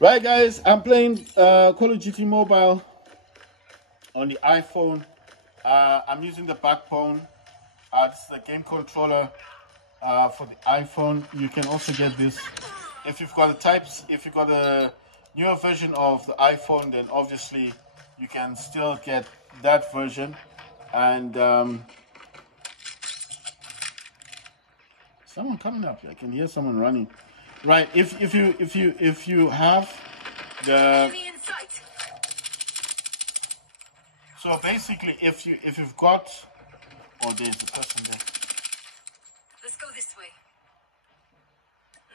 Right, guys, I'm playing Call of Duty Mobile on the iPhone. I'm using the BackBone. This is a game controller for the iPhone. You can also get this if you've got if you've got a newer version of the iPhone. Then obviously you can still get that version. And someone coming up. I can hear someone running. Right, if you have the so basically if you've got there's a person there. Let's go this way.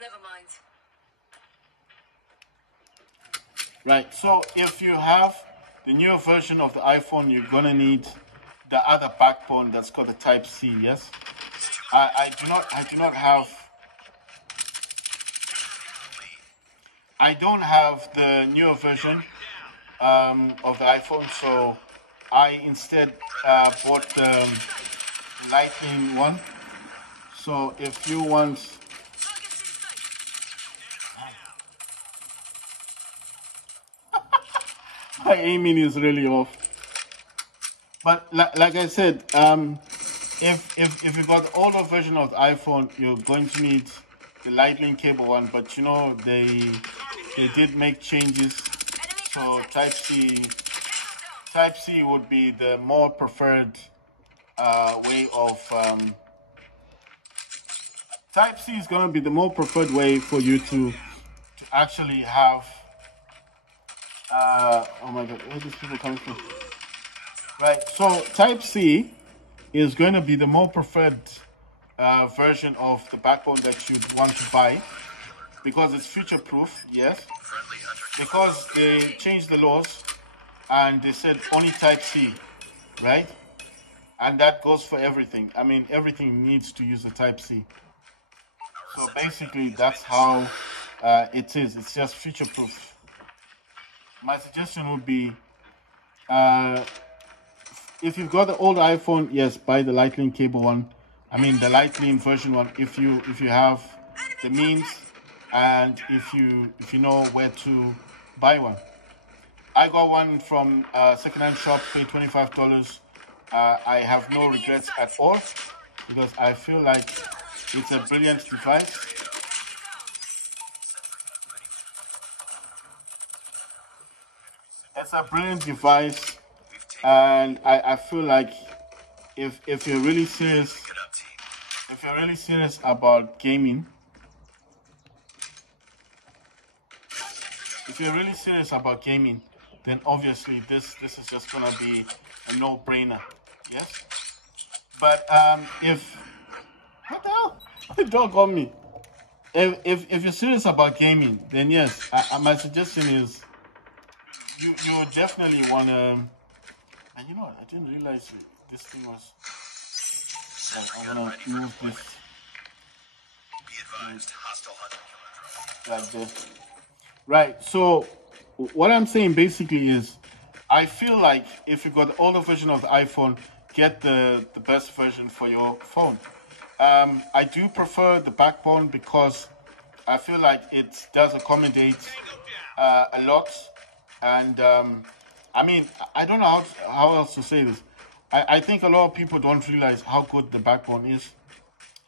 Never mind. Right, so if you have the newer version of the iPhone, you're gonna need the other backbone that's got the Type C. Yes, I do not have. I don't have the newer version of the iPhone, so I instead bought the Lightning one. So if you want, my aiming is really off. But like I said, if you got the older version of the iPhone, you're going to need the Lightning cable one. But you know they did make changes, so Type C would be the more preferred way of Type C is going to be the more preferred way for you to actually have oh my god, where are these people coming from? Right, so Type C is going to be the more preferred version of the backbone that you'd want to buy, because it's future proof. Yes, because they changed the laws and they said only Type C, right? And that goes for everything. I mean, everything needs to use a Type C. So basically that's how it is. It's just future proof. My suggestion would be if you've got the old iPhone, yes, buy the Lightning cable one. I mean the Lightning version one if you have the means and if you know where to buy one. I got one from a secondhand shop, paid $25. I have no regrets at all because I feel like it's a brilliant device. It's a brilliant device, and I feel like if you're really serious, about gaming, then obviously this is just gonna be a no-brainer. Yes, but if what the hell, the dog on me. If you're serious about gaming, then yes, my suggestion is you definitely want to. And you know what? I didn't realize this thing was. I want to move this. Be advised, hostile hunter Like this. Right. So what I'm saying basically is, I feel like if you got the older version of the iPhone, get the best version for your phone. I do prefer the backbone because I feel like it does accommodate a lot, and I mean, I don't know how else to say this. I think a lot of people don't realize how good the backbone is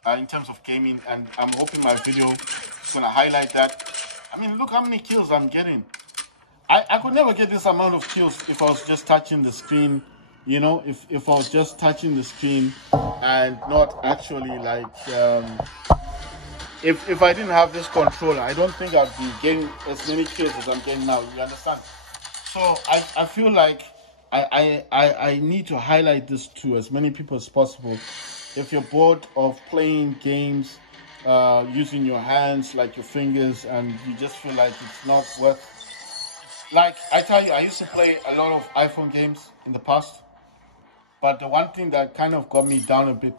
in terms of gaming, and I'm hoping my video is going to highlight that. I mean, look how many kills I'm getting. I could never get this amount of kills if I was just touching the screen, you know, if I was just touching the screen and not actually like, if I didn't have this controller, I don't think I'd be getting as many kills as I'm getting now, you understand? So I feel like I need to highlight this to as many people as possible. If you're bored of playing games using your hands, like your fingers, and you just feel like it's not worth. Like I tell you, I used to play a lot of iPhone games in the past, but the one thing that kind of got me down a bit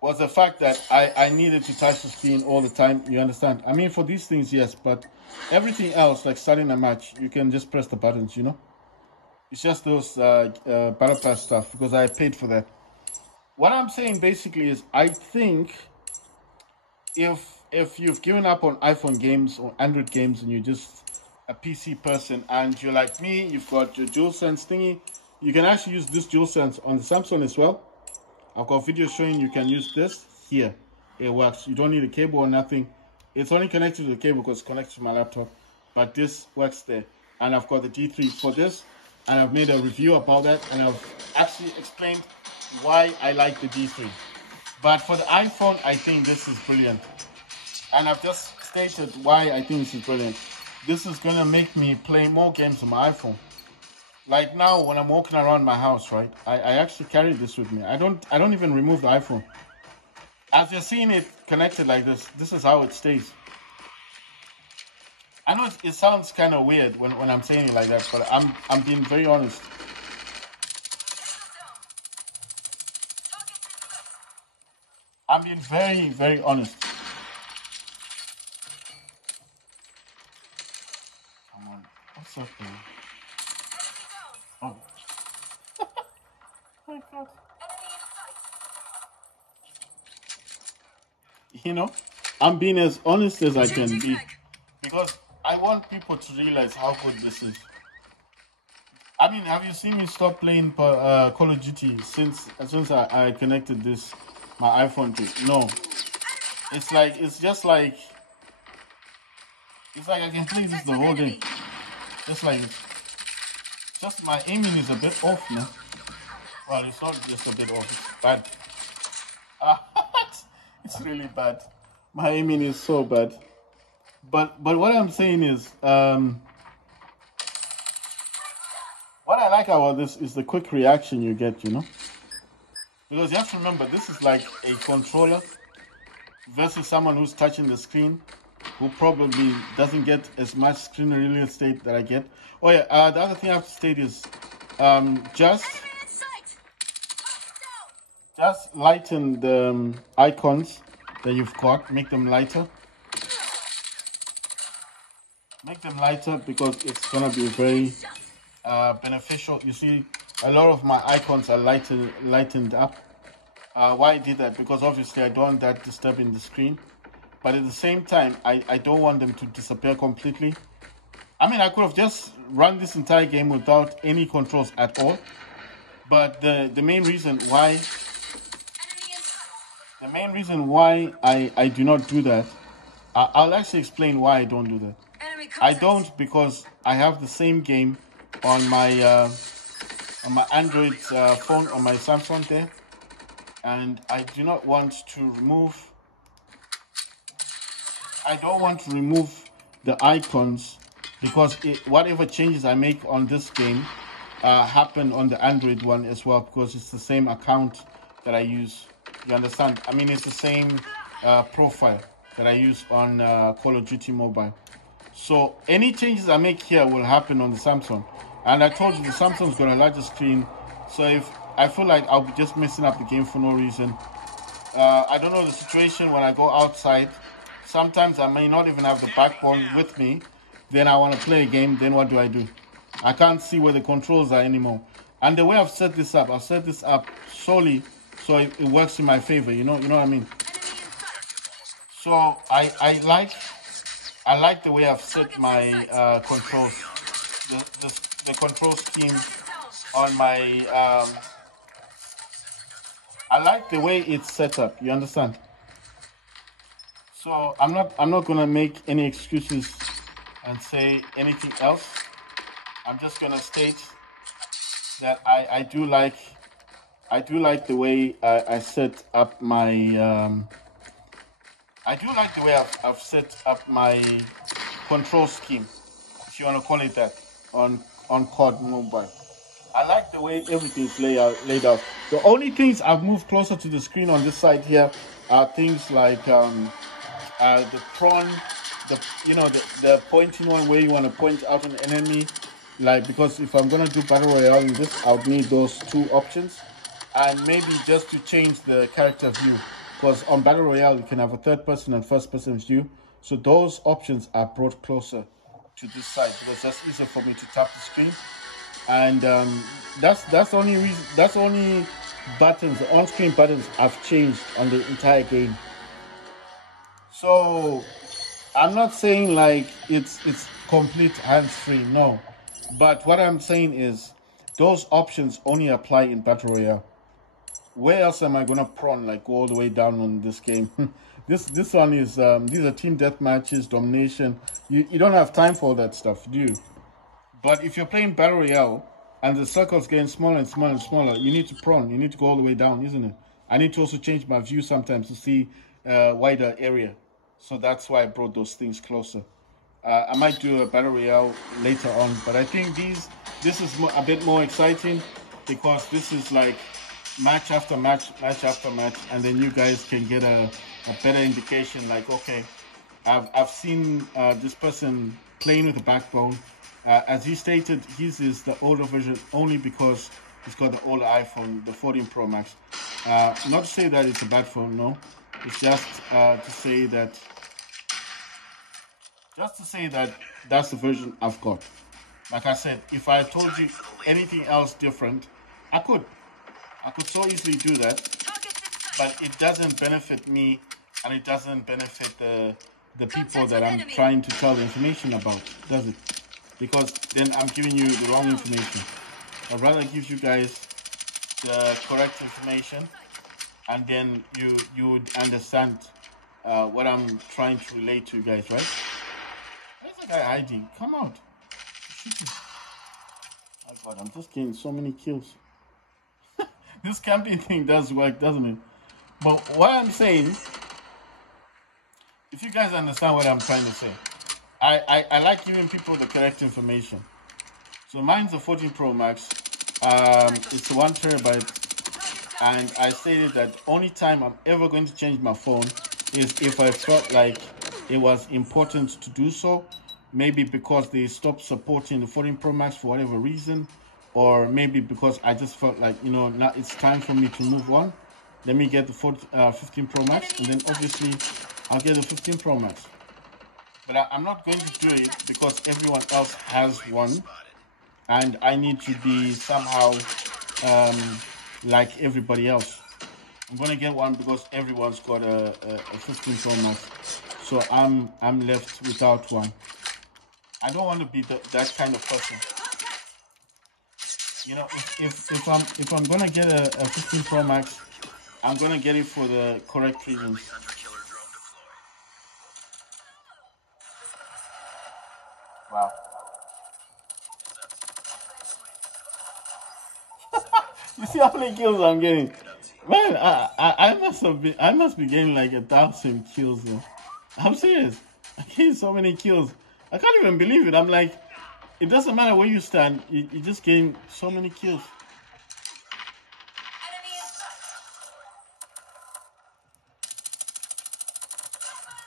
was the fact that I needed to touch the screen all the time. You understand? I mean, for these things, yes, but everything else, like starting a match, you can just press the buttons, you know? It's just those Battle Pass stuff, because I paid for that. What I'm saying basically is, I think if you've given up on iPhone games or Android games and you just a PC person and you're like me, you've got your DualSense thingy, you can actually use this DualSense on the Samsung as well. I've got videos showing you can use this here. It works. You don't need a cable or nothing. It's only connected to the cable because it's connected to my laptop. But this works there. And I've got the D3 for this. And I've made a review about that. And I've actually explained why I like the D3. But for the iPhone, I think this is brilliant. And I've just stated why I think this is brilliant. This is going to make me play more games on my iPhone. Like now, when I'm walking around my house, right, I actually carry this with me. I don't even remove the iPhone. As you're seeing it connected like this is how it stays. I know it sounds kind of weird when I'm saying it like that, but I'm being very honest. I'm being very, very honest. Come on, what's up there? Oh. My God. You know, I'm being as honest as I can be because I want people to realize how good this is. I mean, have you seen me stop playing Call of Duty since I connected my iPhone to it? No. It's just like I can play this the whole day. Just my aiming is a bit off now. Well, it's not just a bit off, it's bad. It's really bad. My aiming is so bad. But what I'm saying is, what I like about this is the quick reaction you get, you know? Because you have to remember, this is like a controller versus someone who's touching the screen, who probably doesn't get as much screen real estate that I get. Oh yeah, the other thing I have to state is, just lighten the icons that you've got, make them lighter. Make them lighter because it's gonna be very beneficial. You see, a lot of my icons are lightened up. Why I did that? Because obviously I don't want that disturbing the screen. But at the same time, I don't want them to disappear completely. I mean, I could have just run this entire game without any controls at all. But the main reason why I do not do that, I'll actually explain why I don't do that. I don't because I have the same game on my Android phone, on my Samsung there, and I do not want to remove. I don't want to remove the icons because whatever changes I make on this game happen on the Android one as well, because it's the same account that I use. You understand? I mean, it's the same profile that I use on Call of Duty Mobile. So any changes I make here will happen on the Samsung. And I told you the Samsung's got a larger screen. So if I feel like I'll be just messing up the game for no reason. I don't know the situation when I go outside. Sometimes I may not even have the BackBone with me. Then I want to play a game. Then what do? I can't see where the controls are anymore. And the way I've set this up, I've set this up solely so it works in my favor. You know what I mean? So I like the way I've set my controls, the control scheme on my. I like the way it's set up. You understand? So I'm not gonna make any excuses and say anything else. I'm just gonna state that I do like the way I set up my. I do like the way I've set up my control scheme, if you want to call it that, on COD Mobile. I like the way everything's laid out. The only things I've moved closer to the screen on this side here are things like the prawn, the pointing one where you want to point out an enemy, like, because if I'm gonna do battle royale in this, I'll need those two options, and maybe just to change the character view. Because on Battle Royale, you can have a third person and first person view. So those options are brought closer to this side because that's easier for me to tap the screen. And that's the only reason. That's the only buttons, the on-screen buttons I've changed on the entire game. So I'm not saying like it's complete hands-free, no. But what I'm saying is, those options only apply in Battle Royale. Where else am I gonna prawn, like go all the way down on this game? this one is these are team death matches, domination. You don't have time for all that stuff, do you? But if you're playing Battle Royale and the circle's getting smaller and smaller and smaller, you need to prawn. You need to go all the way down, isn't it? I need to also change my view sometimes to see wider area. So that's why I brought those things closer. I might do a Battle Royale later on, but I think this is a bit more exciting because this is like match after match, match after match, and then you guys can get a better indication. Like, okay, I've seen this person playing with a backbone. As he stated, his is the older version only because he's got the older iPhone, the 14 Pro Max. Not to say that it's a bad phone, no. It's just to say that that's the version I've got. Like I said, if I told you anything else different, I could so easily do that, but it doesn't benefit me, and it doesn't benefit the people that I'm trying to tell the information about, does it? Because then I'm giving you the wrong information. I'd rather give you guys the correct information, and then you would understand what I'm trying to relate to you guys, right? Where's the guy hiding? Come out. Oh God, I'm just getting so many kills. This camping thing does work, doesn't it? But what I'm saying, if you guys understand what I'm trying to say, I like giving people the correct information. So mine's a 14 Pro Max. It's 1 terabyte, and I stated that only time I'm ever going to change my phone is if I felt like it was important to do so. Maybe because they stopped supporting the 14 Pro Max for whatever reason, or maybe because I just felt like, you know, now it's time for me to move on. Let me get the 15 Pro Max, and then obviously I'll get the 15 Pro Max. But I'm not going to do it because everyone else has one, and I need to be somehow like everybody else. I'm gonna get one because everyone's got a 15 Pro Max, so I'm left without one. I don't want to be that kind of person. You know, if I'm gonna get a 15 Pro Max, I'm gonna get it for the correct reasons. Wow. You see how many kills I'm getting? Man, I must be getting like 1,000 kills though. I'm serious. I get so many kills. I can't even believe it. I'm like, it doesn't matter where you stand, you just gain so many kills.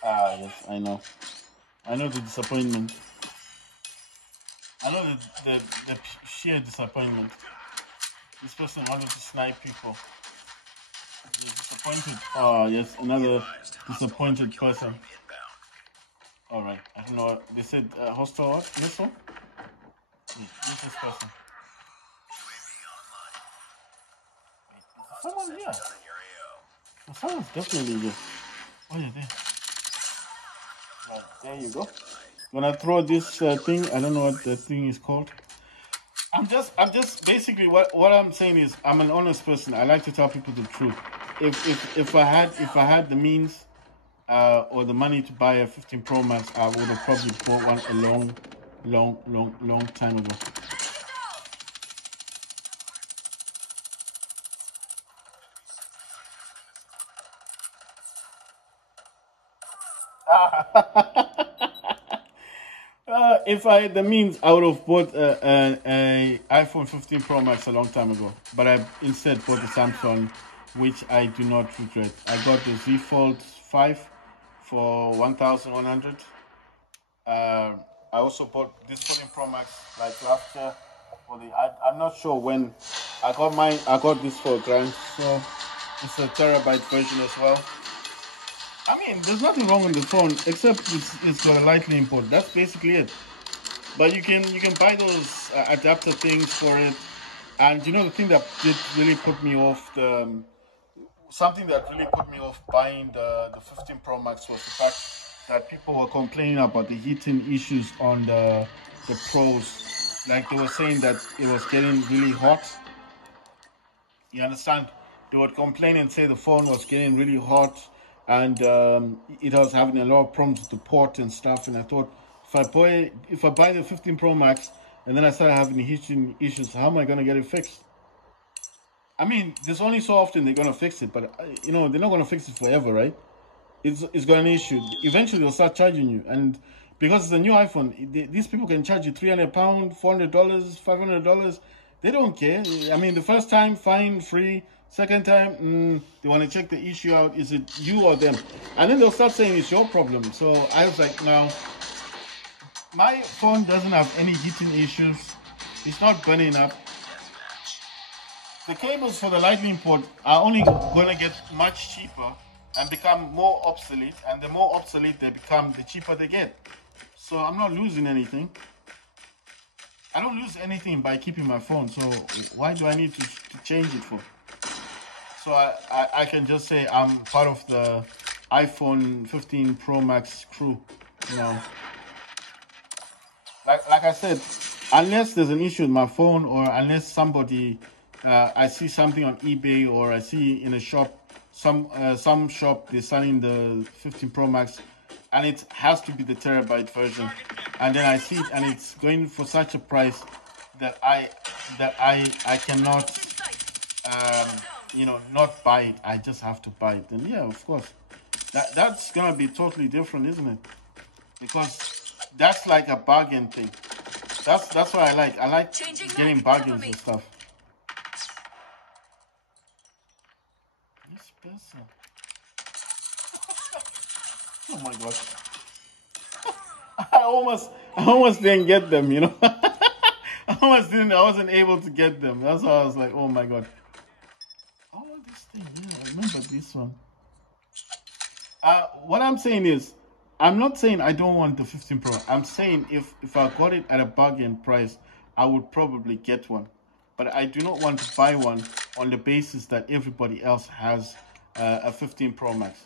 Ah, yes, I know. I know the disappointment. I know the sheer disappointment. This person wanted to snipe people. They're disappointed. Oh, yes, another disappointed person. Alright, I don't know. They said hostile what? Missile? Who's this person? Someone here. Someone's definitely here. Oh, yeah, there. Right, there you go. When I throw this thing, I don't know what the thing is called. I'm just basically what I'm saying is I'm an honest person. I like to tell people the truth. If I had the means or the money to buy a 15 Pro Max, I would have probably bought one a long time ago. If I had the means, I would have bought a iPhone 15 Pro Max a long time ago. But I instead bought the Samsung, which I do not regret. I got the Z Fold 5 for 1,100. I also bought this 14 Pro Max like last year. I'm not sure when I got mine. I got this for $1,000, so it's a terabyte version as well. I mean, there's nothing wrong with the phone except it's got a Lightning port. That's basically it. But you can buy those adapter things for it. And you know the thing that did really put me off, something that really put me off buying the 15 Pro Max was the fact that people were complaining about the heating issues on the Pros. Like they were saying that it was getting really hot. You understand? They would complain and say the phone was getting really hot, and it was having a lot of problems with the port and stuff. And I thought, if I buy the 15 Pro Max and then I start having heating issues, how am I gonna get it fixed? I mean, there's only so often they're gonna fix it, but you know they're not gonna fix it forever, right? It's got an issue. Eventually, they'll start charging you, and because it's a new iPhone, these people can charge you £300, $400, $500. They don't care. I mean, the first time, fine, free. Second time, they want to check the issue out. Is it you or them? And then they'll start saying it's your problem. So I was like, now, my phone doesn't have any heating issues. It's not burning up. The cables for the lightning port are only going to get much cheaper and become more obsolete. And the more obsolete they become, the cheaper they get. So I'm not losing anything. I don't lose anything by keeping my phone. So why do I need to change it for? So I can just say I'm part of the iPhone 15 Pro Max crew. You know, like I said, unless there's an issue with my phone, or unless somebody I see something on eBay, or I see in a shop, some shop they're selling the 15 Pro Max, and it has to be the terabyte version, and then I see it and it's going for such a price that I cannot you know, not buy it. I just have to buy it. And yeah, of course, that's gonna be totally different, isn't it? Because that's like a bargain thing. That's what I like. I like getting bargains and stuff. This person. Oh my god. I almost didn't get them, you know. I wasn't able to get them. That's why I was like, oh my god. Oh, this thing, yeah, I remember this one. What I'm saying is, I'm not saying I don't want the 15 Pro. I'm saying if I got it at a bargain price, I would probably get one. But I do not want to buy one on the basis that everybody else has a 15 Pro Max.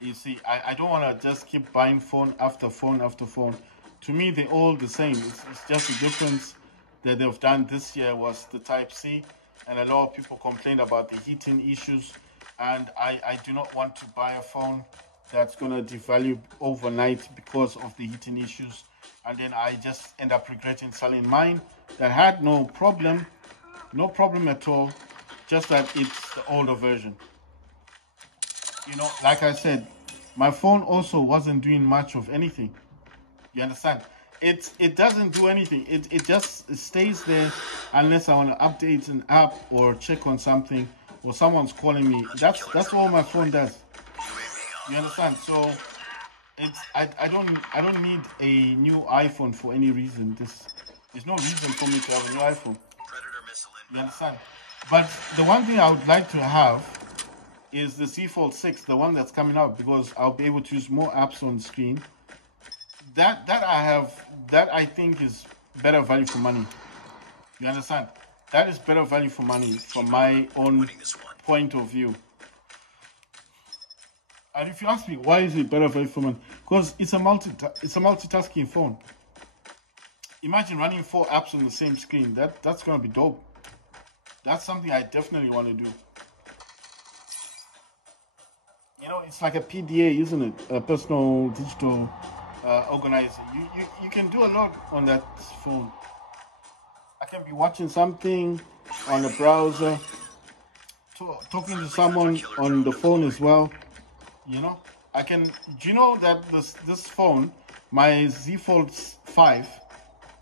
You see, I don't want to just keep buying phone after phone after phone. To me, they're all the same. It's just the difference that they've done this year was the Type-C. And a lot of people complained about the heating issues. And I do not want to buy a phone that's going to devalue overnight because of the heating issues. And then I just end up regretting selling mine that had no problem at all. Just that it's the older version. You know, like I said, my phone also wasn't doing much of anything. You understand? It doesn't do anything. It just stays there unless I want to update an app or check on something or someone's calling me. That's all my phone does. You understand? So I don't need a new iPhone for any reason. There's no reason for me to have a new iPhone. You understand? But the one thing I would like to have is the Z Fold 6, the one that's coming out, because I'll be able to use more apps on the screen. That I think is better value for money. You understand? That is better value for money from my own point of view. And if you ask me why is it better value for money, because it's a multitasking phone. Imagine running 4 apps on the same screen. That's gonna be dope. That's something I definitely want to do. You know, it's like a PDA, isn't it? A personal digital organizer. You can do a lot on that phone. I can be watching something on the browser, talking to someone on the phone as well. You know, I can. Do you know that this phone, my Z Fold 5,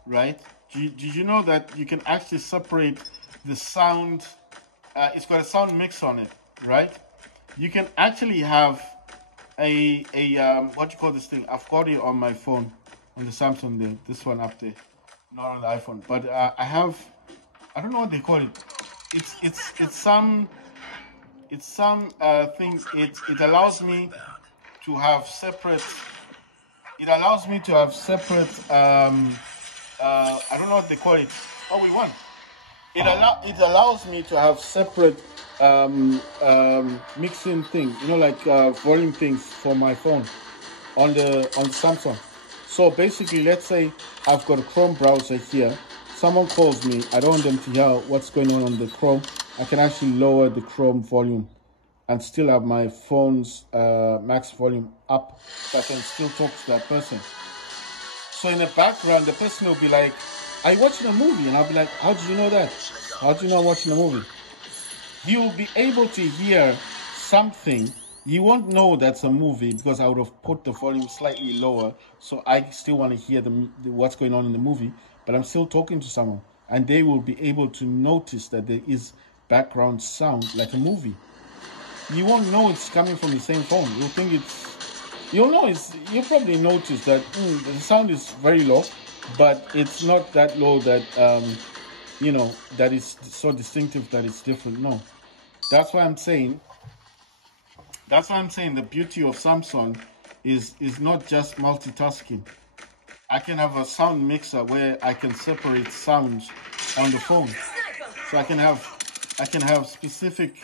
right? Did you know that you can actually separate the sound? It's got a sound mix on it, right? You can actually have a what do you call this thing? I've got it on my phone, on the Samsung there. This one up there, not on the iPhone. But I have, I don't know what they call it. It's some thing. It allows me to have separate. It allows me to have separate. I don't know what they call it. Oh, we won. It allows me to have separate mixing thing, you know, like volume things for my phone. on the Samsung. So basically, let's say I've got a Chrome browser here. Someone calls me. I don't want them to hear what's going on the Chrome. I can actually lower the Chrome volume and still have my phone's max volume up, so I can still talk to that person. So in the background, the person will be like, "Are you watching a movie?" And I'll be like, "How did you know that? How did you know I'm watching a movie?" He will be able to hear something. You won't know that's a movie because I would have put the volume slightly lower, so I still want to hear what's going on in the movie, but I'm still talking to someone, and they will be able to notice that there is background sound like a movie. You won't know it's coming from the same phone. You'll think you'll probably notice that the sound is very low, but it's not that low that that is so distinctive that it's different. No, that's why I'm saying the beauty of Samsung is not just multitasking. I can have a sound mixer where I can separate sounds on the phone, so I can have specific